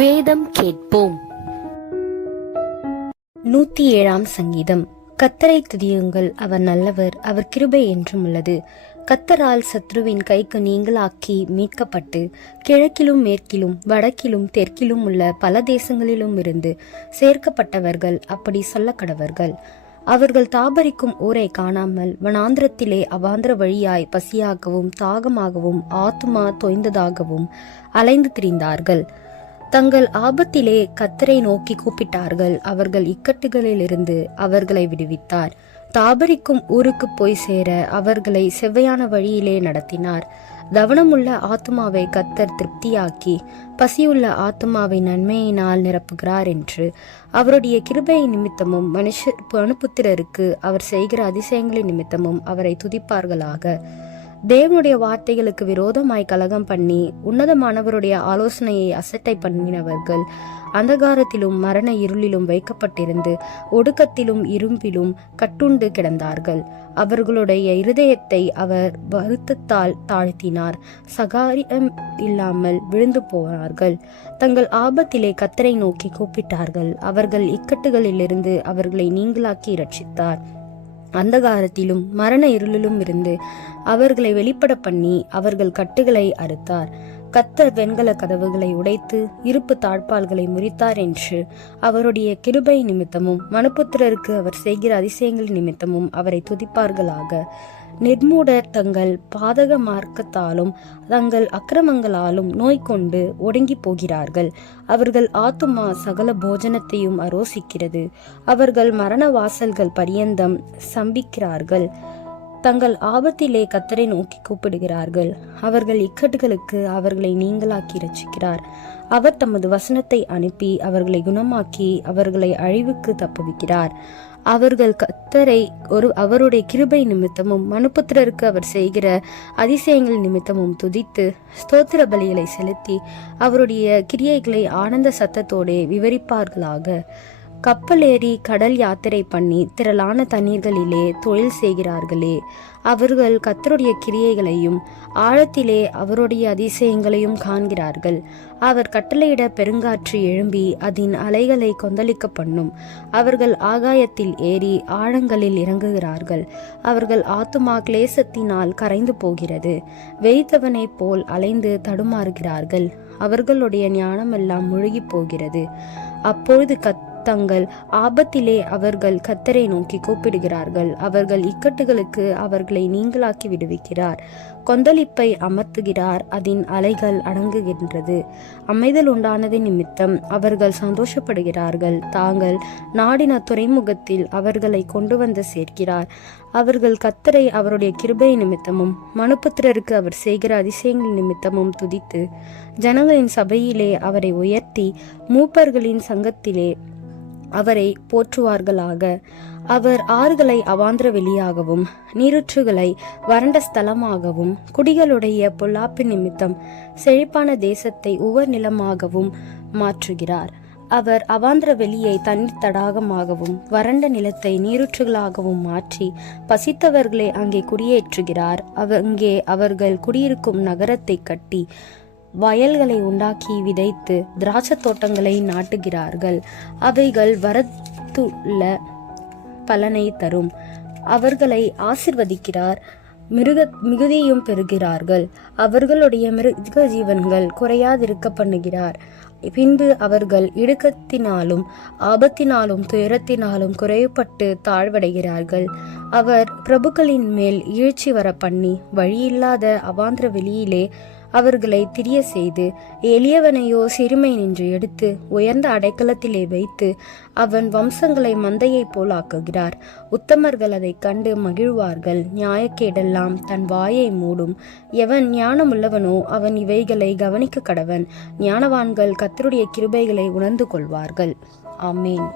வேதம் கேட்போம். 107 சங்கீதம். கர்த்தரை துதியுங்கள், அவர் நல்லவர், அவர் கிருபை என்றும் உள்ளது. கர்த்தரால் சத்ருவின் கைக்கு நீங்களாக்கி மீட்கப்பட்டு கிழக்கிலும் மேற்கிலும் வடக்கிலும் தெற்கிலும் உள்ள பல தேசங்களிலும் இருந்து சேர்க்கப்பட்டவர்கள் அப்படி சொல்ல கடவர்கள். அவர்கள் தாபரிக்கும் ஊரை காணாமல் வனாந்திரத்திலே அவாந்திர வழியாய் பசியாகவும் தாகமாகவும் ஆத்துமா தோய்ந்ததாகவும் அலைந்து திரிந்தார்கள். தங்கள் ஆபத்திலே கர்த்தரை நோக்கி கூப்பிட்டார்கள். அவர்கள் இக்கட்டுகளிலிருந்து அவர்களை விடுவித்தார். தாபரிக்கும் ஊருக்கு போய் சேர அவர்களை செவ்வையான வழியிலே நடத்தினார். தவனமுள்ள ஆத்துமாவை கர்த்தர் திருப்தியாக்கி பசியுள்ள ஆத்துமாவை நன்மையினால் நிரப்புகிறார் என்று அவருடைய கிருபை நிமித்தமும் மனுபுத்திரருக்கு அவர் செய்கிற அதிசயங்களின் நிமித்தமும் அவரை துதிப்பார்களாக. தேவனுடைய வார்த்தைகளுக்கு விரோதமாய் கலகம் பண்ணி உன்னதமானவருடைய ஆலோசனையை அசட்டை பண்ணினவர்கள் அந்தகாரத்திலும் மரண இருளிலும் வைக்கப்பட்டிருந்து ஒடுக்கத்திலும் இரும்பிலும் கட்டுண்டு கிடந்தார்கள். அவர்களுடைய இருதயத்தை அவர் வருத்தத்தால் தாழ்த்தினார். சகாரியம் இல்லாமல் விழுந்து போனார்கள். தங்கள் ஆபத்திலே கர்த்தரை நோக்கி கூப்பிட்டார்கள். அவர்கள் இக்கட்டுகளிலிருந்து அவர்களை நீங்களாக்கி இரட்சித்தார். அந்தகாரத்திலும் மரண இருளிலும் இருந்து அவர்களை வெளிப்பட பண்ணி அவர்கள் கட்டுகளை அறுத்தார். கர்த்தர் வெண்கல கதவுகளை உடைத்து இருப்பு தாழ்பால்களை முறித்தார் என்று அவருடைய கிருபை நிமித்தமும் மனுபுத்திரருக்கு அவர் செய்கிற அதிசயங்கள் நிமித்தமும் அவரை துதிப்பார்களாக. நிர்மூடர் தங்கள் பாதக மார்க்கத்தாலும் தங்கள் அக்கிரமங்களாலும் நோய் கொண்டு ஒடுங்கி போகிறார்கள். அவர்கள் ஆத்துமா சகல போஜனத்தையும் அரோசிக்கிறது. அவர்கள் மரண வாசல்கள் பரியந்தம் சம்பிக்கிறார்கள். தங்கள் ஆபத்திலே கர்த்தரை நோக்கி கூப்பிடுகிறார்கள். அவர்கள் இக்கட்டுகளுக்கு அவர்களை நீங்களாக்கி இரட்சிக்கிறார். அவர் தமது வசனத்தை அனுப்பி அவர்களை குணமாக்கி அவர்களை அழிவுக்கு தப்புவிக்கிறார். அவர்கள் கர்த்தரை அவருடைய கிருபை நிமித்தமும் மனுபுத்திரருக்கு அவர் செய்கிற அதிசயங்கள் நிமித்தமும் துதித்து ஸ்தோத்திர பலிகளை செலுத்தி அவருடைய கிரியைகளை ஆனந்த சத்தத்தோடே விவரிப்பார்களாக. கப்பல் ஏறி கடல் யாத்திரை பண்ணி திரளான தண்ணீர்களிலே தொழில் செய்கிறார்களே, அவர்கள் கர்த்தருடைய கிரியைகளையும் ஆழத்திலே அவருடைய அதிசயங்களையும் காண்கிறார்கள். அவர் கட்டளையிட பெருங்காற்று எழும்பி அதன் அலைகளை கொந்தளிக்க பண்ணும். அவர்கள் ஆகாயத்தில் ஏறி ஆழங்களில் இறங்குகிறார்கள். அவர்கள் ஆத்துமா கிளேசத்தினால் கரைந்து போகிறது. வெறித்தவனை போல் அலைந்து தடுமாறுகிறார்கள். அவர்களுடைய ஞானமெல்லாம் முழுகி போகிறது. அப்பொழுது தங்கள் ஆபத்திலே அவர்கள் கர்த்தரை நோக்கி கூப்பிடுகிறார்கள். அவர்கள் இக்கட்டுகளுக்கு அவர்களை நீங்களாக்கி விடுவிக்கிறார். கொந்தளிப்பை அமர்த்துகிறார். அதன் அலைகள் அடங்குகின்றது. அமைதல் உண்டானது நிமித்தம் அவர்கள் சந்தோஷப்படுகிறார்கள். தாங்கள் நாடின துறைமுகத்தில் அவர்களை கொண்டு வந்து சேர்க்கிறார். அவர்கள் கர்த்தரை அவருடைய கிருபை நிமித்தமும் மனுபுத்திரருக்கு அவர் செய்கிற அதிசயங்கள் நிமித்தமும் துதித்து ஜனங்களின் சபையிலே அவரை உயர்த்தி மூப்பர்களின் சங்கத்திலே அவரை போற்றுவார்களாக. அவர் ஆறுகளை அவாந்திர வெளியாகவும் நீரூற்றுகளை வறண்ட ஸ்தலமாகவும் குடிகளுடைய பொல்லாப்பு நிமித்தம் செழிப்பான தேசத்தை உவர் நிலமாகவும் மாற்றுகிறார். அவர் அவாந்திர வெளியை தண்ணீர் தடாகமாகவும் வறண்ட நிலத்தை நீரூற்றுகளாகவும் மாற்றி பசித்தவர்களை அங்கே குடியேற்றுகிறார். அங்கே அவர்கள் குடியிருக்கும் நகரத்தை கட்டி வயல்களை உண்டாக்கி விதைத்து திராட்சை தோட்டங்களை நாட்டுகிறார்கள். அவைகள் வரத்துள்ள பலனை தரும். அவர்களை ஆசிர்வதிக்கிறார். மிகுதியும் பெறுகிறார்கள். அவர்களுடைய மிருக ஜீவன்கள் குறையாதிருக்க பண்ணுகிறார். பின்பு அவர்கள் இடுக்கத்தினாலும் ஆபத்தினாலும் துயரத்தினாலும் குறைப்பட்டு தாழ்வடைகிறார்கள். அவர் பிரபுக்களின் மேல் இழுச்சி வர பண்ணி வழியில்லாத அவாந்திர வெளியிலே அவர்களை திரிய செய்து எளியவனையோ சிறுமை நின்று எடுத்து உயர்ந்த அடைக்கலத்திலே வைத்து அவன் வம்சங்களை மந்தையை போல் ஆக்குகிறார். உத்தமர்கள் அதை கண்டு மகிழ்வார்கள். நியாயக்கேடெல்லாம் தன் வாயை மூடும். எவன் ஞானமுள்ளவனோ அவன் இவைகளை கவனிக்க கடவன். ஞானவான்கள் கர்த்தருடைய கிருபைகளை உணர்ந்து கொள்வார்கள். ஆமேன்.